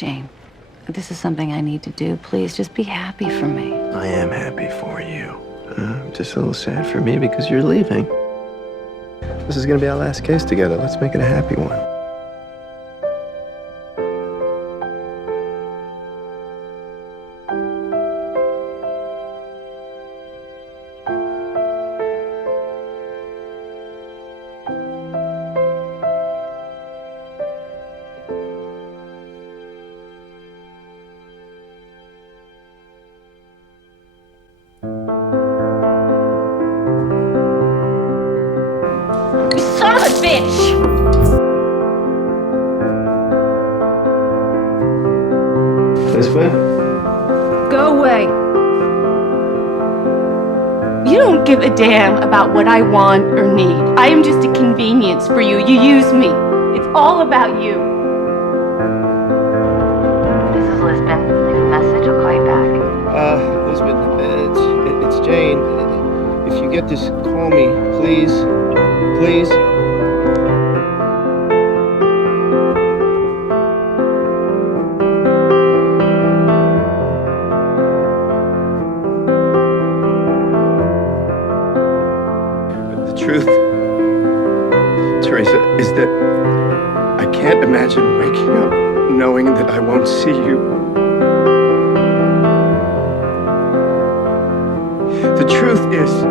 Jane, this is something I need to do. Please, just be happy for me. I am happy for you. Just a little sad for me because you're leaving. This is gonna be our last case together. Let's make it a happy one. Son of a bitch! Lisbon? Go away. You don't give a damn about what I want or need. I am just a convenience for you. You use me. It's all about you. This is Lisbon. Leave a message. I'll call you back. Lisbon, it's Jane. If you get this, call me, please. Please. The truth, Teresa, is that I can't imagine waking up knowing that I won't see you. The truth is